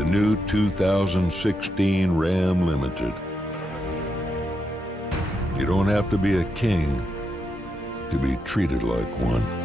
the new 2016 Ram Limited. You don't have to be a king to be treated like one.